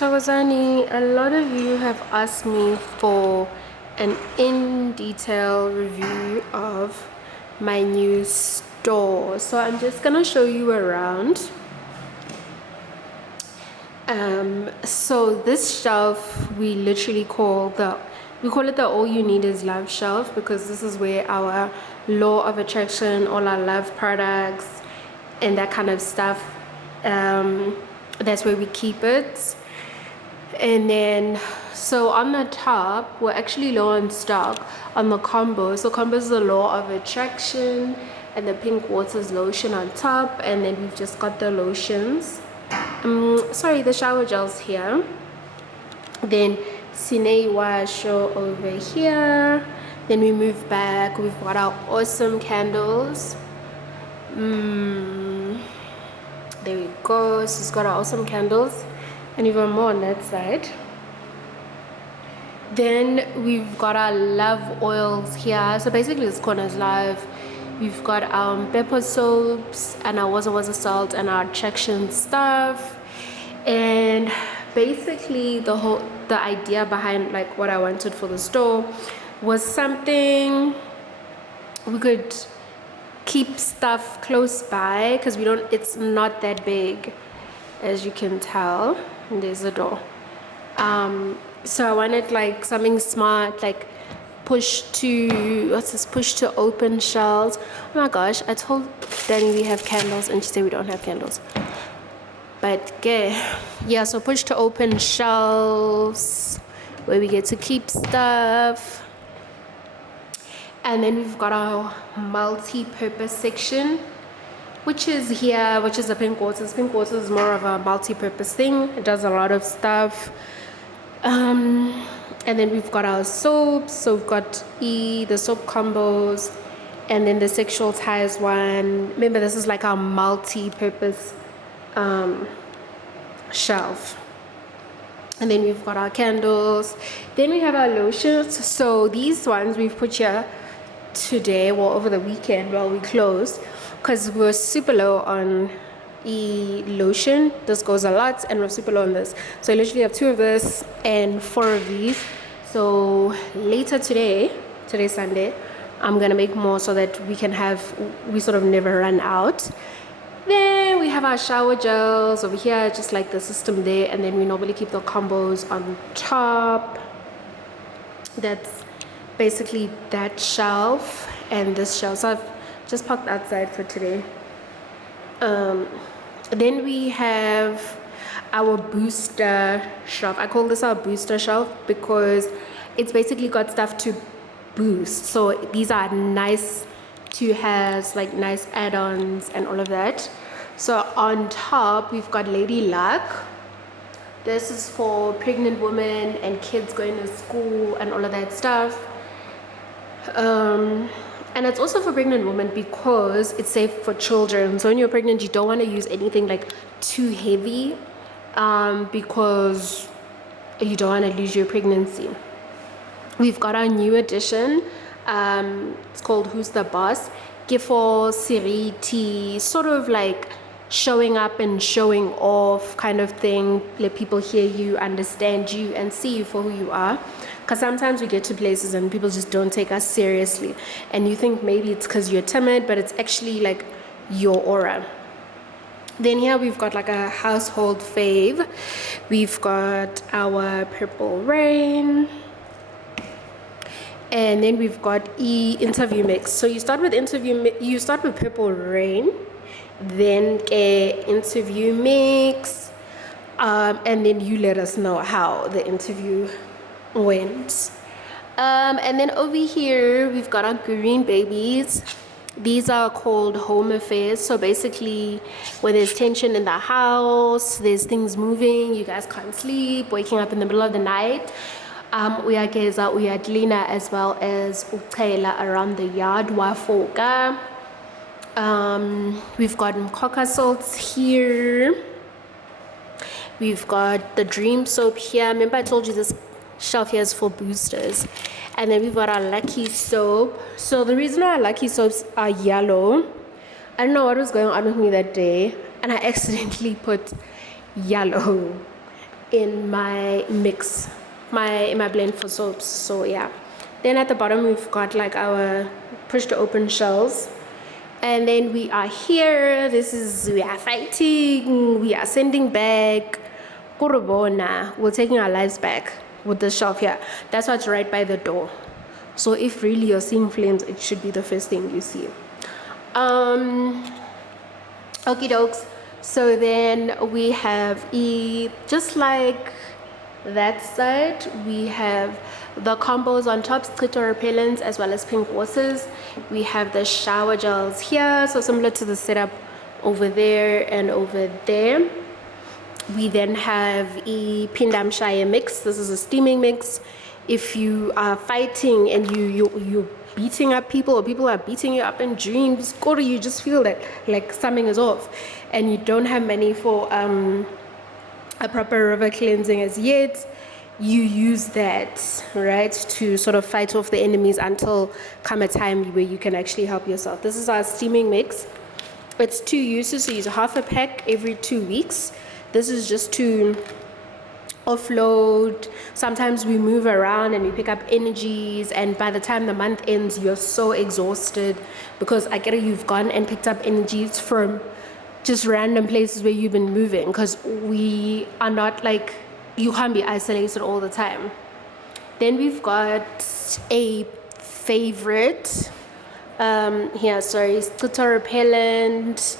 Thokozani, a lot of you have asked me for an in-detail review of my new store. So I'm just gonna show you around. So this shelf we literally call it the all you need is love shelf, because this is where our law of attraction, all our love products and that kind of stuff, that's where we keep it. And then so on the top we're actually low on stock on the combo. So combo is the law of attraction and the pink waters lotion on top, and then we've just got the lotions, the shower gels here, then Sine Washo over here. Then we move back, we've got our awesome candles. There we go. So it's got our awesome candles and even more on that side. Then we've got our love oils here. So basically this corner is love. We've got our pepper soaps and our Wazes salt and our attraction stuff. And basically the idea behind like what I wanted for the store was something we could keep stuff close by, because it's not that big, as you can tell. And there's a door. So I wanted like something smart, like push to open shelves. Oh my gosh, I told Danny we have candles and she said we don't have candles. But yeah, so push to open shelves where we get to keep stuff. And then we've got our multi-purpose section, which is here, which is the pink waters. Pink waters is more of a multi-purpose thing. It does a lot of stuff. And then we've got our soaps. So we've got the soap combos, and then the sexual ties one. Remember, this is like our multi-purpose shelf. And then we've got our candles. Then we have our lotions. So these ones we've put here today, well, over the weekend while we closed, because we're super low on lotion. This goes a lot, and we're super low on this. So I literally have 2 of this and 4 of these. So later today's Sunday, I'm gonna make more so that we sort of never run out. Then we have our shower gels over here, just like the system there, and then we normally keep the combos on top. That's basically that shelf and this shelf. So I've just parked outside for today. Then we have our booster shelf. I call this our booster shelf because it's basically got stuff to boost. So these are nice to have, like nice add-ons and all of that. So on top we've got Lady Luck. This is for pregnant women and kids going to school and all of that stuff. And it's also for pregnant women because it's safe for children. So when you're pregnant, you don't want to use anything like too heavy, because you don't want to lose your pregnancy. We've got our new addition. It's called Who's the Boss? Gifo Siriti, sort of like showing up and showing off kind of thing. Let people hear you, understand you, and see you for who you are. Because sometimes we get to places and people just don't take us seriously, and you think maybe it's because you're timid, but it's actually like your aura. Then here we've got like a household fave. We've got our Purple Rain, and then we've got interview mix. So you start with Purple Rain, then interview mix, and then you let us know how the interview went. And then over here we've got our green babies. These are called home affairs. So basically when there's tension in the house, there's things moving, you guys can't sleep, waking up in the middle of the night, we are Lina, as well as Ukayla around the yard wafoka. We've got coca salts here. We've got the dream soap here. Remember I told you this shelf here is for boosters. And then we've got our lucky soap. So the reason our lucky soaps are yellow, I don't know what was going on with me that day, and I accidentally put yellow in my mix, in my blend for soaps. So yeah. Then at the bottom we've got like our push to open shells. And then we are here. We are fighting. We are sending back. Kurubona. We're taking our lives back with the shelf here. That's what's right by the door. So if really you're seeing flames, it should be the first thing you see. Okie dokes. So then we have just like that side, we have the combos on top, glitter repellents as well as pink waters. We have the shower gels here, so similar to the setup over there and over there. We then have a Pindam Shire mix. This is a steaming mix. If you are fighting and you're beating up people, or people are beating you up in dreams, or you just feel that like something is off and you don't have money for a proper river cleansing as yet, you use that, right, to sort of fight off the enemies until come a time where you can actually help yourself. This is our steaming mix. It's 2 uses, so use half a pack every 2 weeks. This is just to offload. Sometimes we move around and we pick up energies, and by the time the month ends, you're so exhausted because I get it, you've gone and picked up energies from just random places where you've been moving, because we are not like, you can't be isolated all the time. Then we've got a favorite here, sorry, glitter repellent,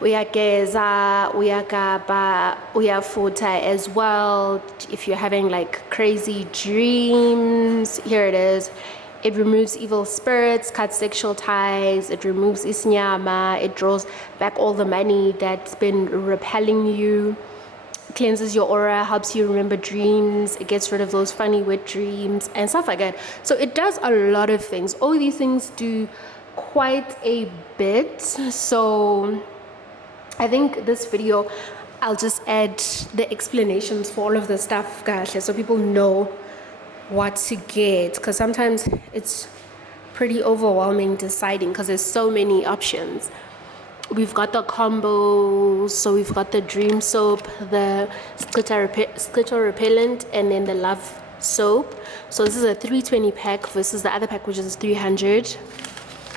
uyageza, uyagaba, uyafuta as well. If you're having like crazy dreams, here it is. It removes evil spirits, cuts sexual ties, it removes isnyama, it draws back all the money that's been repelling you, cleanses your aura, helps you remember dreams, it gets rid of those funny wet dreams and stuff like that. So it does a lot of things. All these things do quite a bit. So I think this video, I'll just add the explanations for all of the stuff, guys, so people know what to get, because sometimes it's pretty overwhelming deciding because there's so many options. We've got the combos, so we've got the dream soap, the glitter repellent, and then the love soap. So this is a 320 pack versus the other pack, which is 300.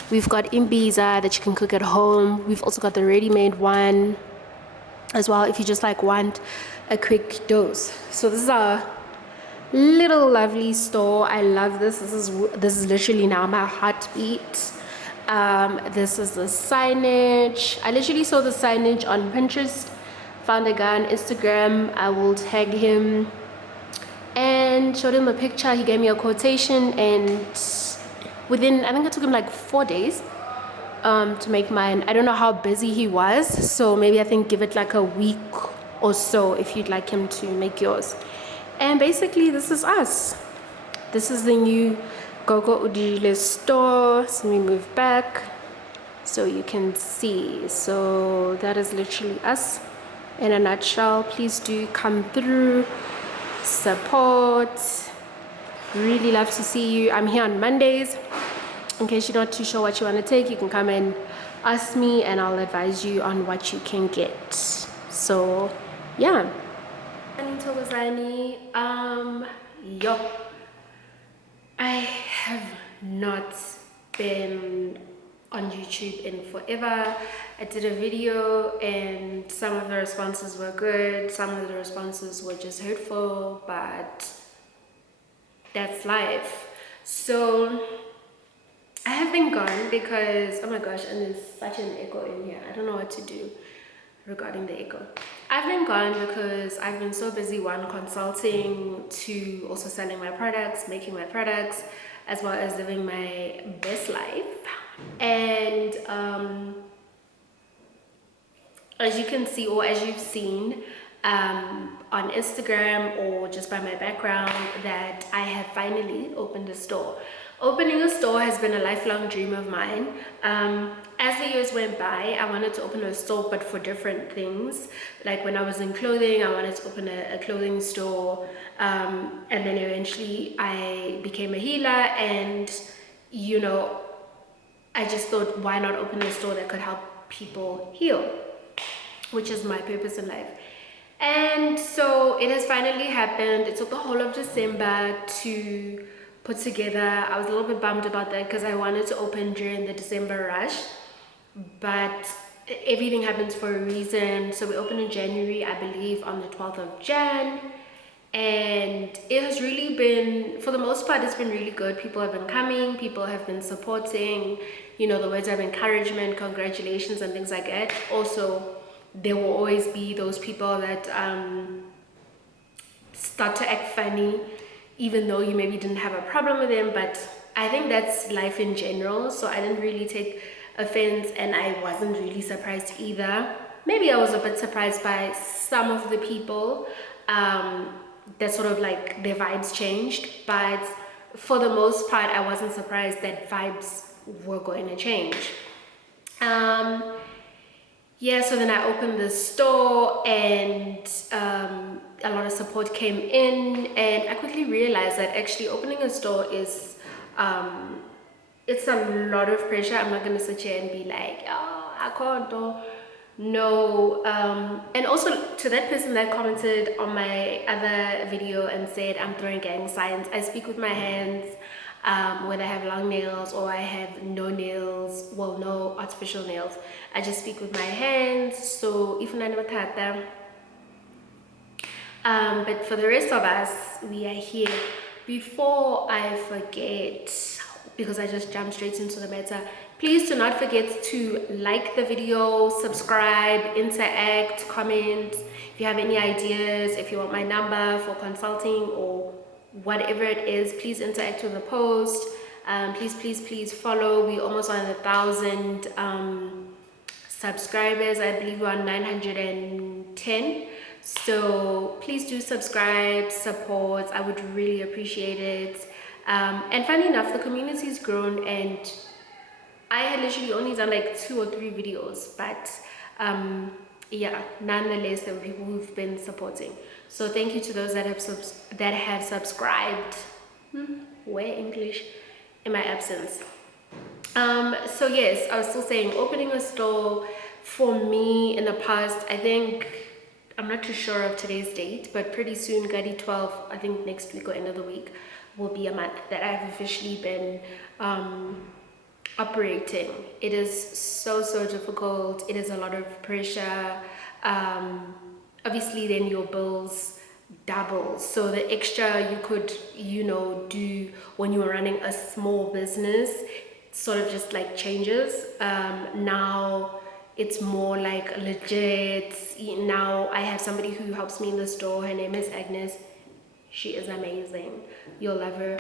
We've got imbiza that you can cook at home. We've also got the ready-made one as well if you just like want a quick dose. So this is our little lovely store. I love this. This is literally now my heartbeat. This is the signage. I literally saw the signage on Pinterest, found a guy on Instagram. I will tag him and showed him a picture. He gave me a quotation, and within, I think it took him like 4 days to make mine. I don't know how busy he was, so maybe I think give it like a week or so if you'd like him to make yours. And basically this is us. This is the new Gogo Odirile store. So let me move back so you can see. So that is literally us in a nutshell. Please do come through, support. Really love to see you. I'm here on Mondays. In case you're not too sure what you want to take, you can come and ask me and I'll advise you on what you can get. So yeah. Yo, I have not been on YouTube in forever. I did a video and some of the responses were good, some of the responses were just hurtful, but that's life. So I have been gone because, oh my gosh, and there's such an echo in here. I don't know what to do regarding the echo. I've been gone because I've been so busy, one, consulting, two, also selling my products, making my products, as well as living my best life. And as you can see, or as you've seen on Instagram or just by my background, that I have finally opened a store. Opening a store has been a lifelong dream of mine. As the years went by, I wanted to open a store, but for different things. Like when I was in clothing, I wanted to open a clothing store. And then eventually I became a healer, and you know, I just thought, why not open a store that could help people heal, which is my purpose in life. And so it has finally happened. It took the whole of December to put together. I was a little bit bummed about that because I wanted to open during the December rush, but everything happens for a reason. So we opened in January, I believe on the 12th of Jan. And it has really been, for the most part, it's been really good. People have been coming, people have been supporting, you know, the words of encouragement, congratulations and things like that. Also, there will always be those people that start to act funny, even though you maybe didn't have a problem with them. But I think that's life in general, so I didn't really take offense, and I wasn't really surprised either. Maybe I was a bit surprised by some of the people, that sort of like their vibes changed, but for the most part I wasn't surprised that vibes were going to change. Yeah, so then I opened the store, and a lot of support came in, and I quickly realized that actually opening a store is it's a lot of pressure. I'm not gonna sit here and be like, oh, I can't do. No. And also to that person that commented on my other video and said I'm throwing gang signs, I speak with my hands, whether I have long nails or I have no nails, well, no artificial nails. I just speak with my hands. So if I never had them, but for the rest of us, we are here. Before I forget, because I just jumped straight into the matter, please do not forget to like the video, subscribe, interact, comment. If you have any ideas, if you want my number for consulting or whatever it is, please interact with the post. Please follow. We're almost on 1,000 subscribers. I believe we're on 910. So please do subscribe, support. I would really appreciate it. And funny enough, the community's grown, and I had literally only done like 2 or 3 videos, but yeah, nonetheless there were people who've been supporting. So thank you to those that have subscribed. Where English in my absence. So yes, I was still saying, opening a store for me in the past, I think, I'm not too sure of today's date, but pretty soon, Gadi 12, I think next week or end of the week, will be a month that I've officially been operating. It is so difficult. It is a lot of pressure. Obviously then your bills double, so the extra you could, you know, do when you were running a small business sort of just like changes. Now it's more like legit. Now I have somebody who helps me in the store. Her name is Agnes. She is amazing. You'll love her.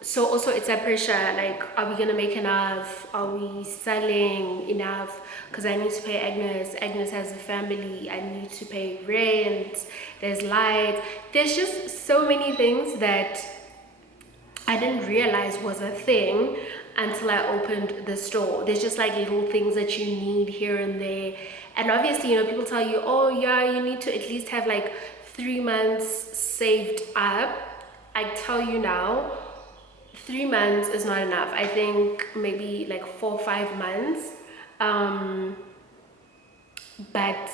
So also it's a pressure, like, are we gonna make enough? Are we selling enough? Because I need to pay Agnes. Agnes has a family. I need to pay rent. There's lights. There's just so many things that I didn't realize was a thing until I opened the store. There's just like little things that you need here and there. And obviously, you know, people tell you, oh yeah, you need to at least have like 3 months saved up. I tell you now, 3 months is not enough. I think maybe like 4 or 5 months. But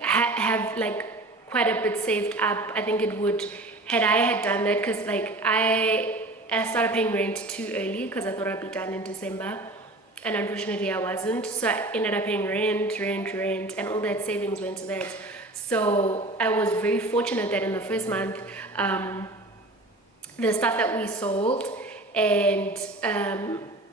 have like quite a bit saved up. I think it would, had I had done that, because like I started paying rent too early because I thought I'd be done in December, and unfortunately I wasn't. So I ended up paying rent, and all that savings went to that. So I was very fortunate that in the first month, the stuff that we sold, and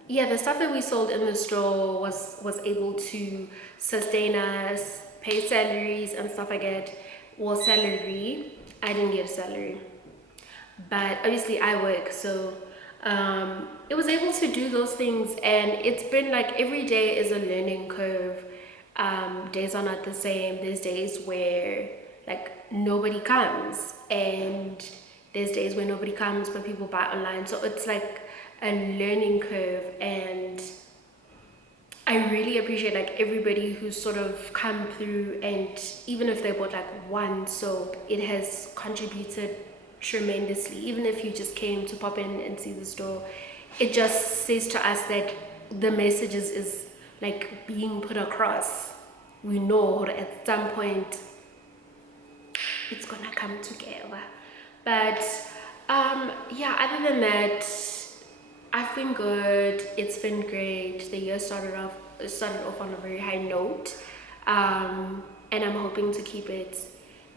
yeah, the stuff that we sold in the store was able to sustain us, pay salaries and stuff like that. Well, salary, I didn't get a salary, but obviously I work, so it was able to do those things. And it's been like every day is a learning curve. Days are not the same. There's days where like nobody comes, and there's days where nobody comes but people buy online. So it's like a learning curve, and I really appreciate like everybody who's sort of come through, and even if they bought like one soap, it has contributed tremendously. Even if you just came to pop in and see the store, it just says to us that the message is like being put across. We know at some point it's gonna come together. But yeah, other than that, I've been good. It's been great. The year started off on a very high note, and I'm hoping to keep it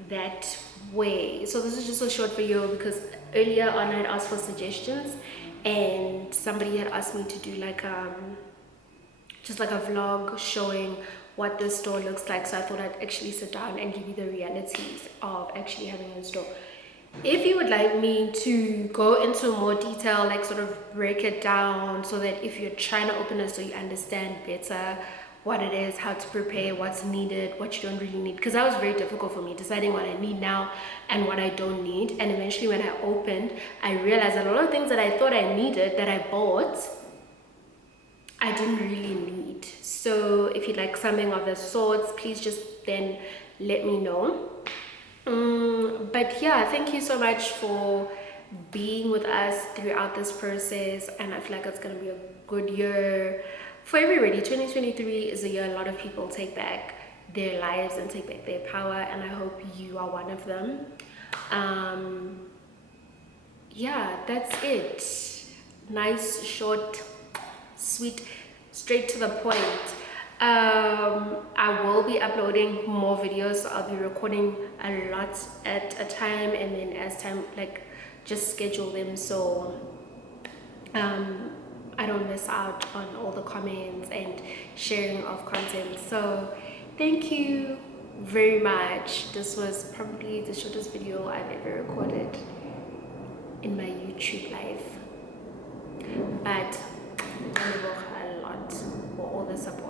that way. So this is just a short video because earlier on I'd asked for suggestions, and somebody had asked me to do like just like a vlog showing what this store looks like. So I thought I'd actually sit down and give you the realities of actually having a store. If you would like me to go into more detail, like sort of break it down so that if you're trying to open a store, you understand better what it is, how to prepare, what's needed, what you don't really need. Because that was very difficult for me, deciding what I need now and what I don't need. And eventually when I opened, I realized that a lot of things that I thought I needed that I bought, I didn't really need. So if you'd like something of the sorts, please just then let me know. But yeah, thank you so much for being with us throughout this process, and I feel like it's gonna be a good year for everybody. 2023 is a year a lot of people take back their lives and take back their power, and I hope you are one of them. Yeah, that's it. Nice, short, sweet, straight to the point. I will be uploading more videos. I'll be recording a lot at a time, and then as time, like, just schedule them so I don't miss out on all the comments and sharing of content. So thank you very much. This was probably the shortest video I've ever recorded in my YouTube life, but I love a lot for all the support.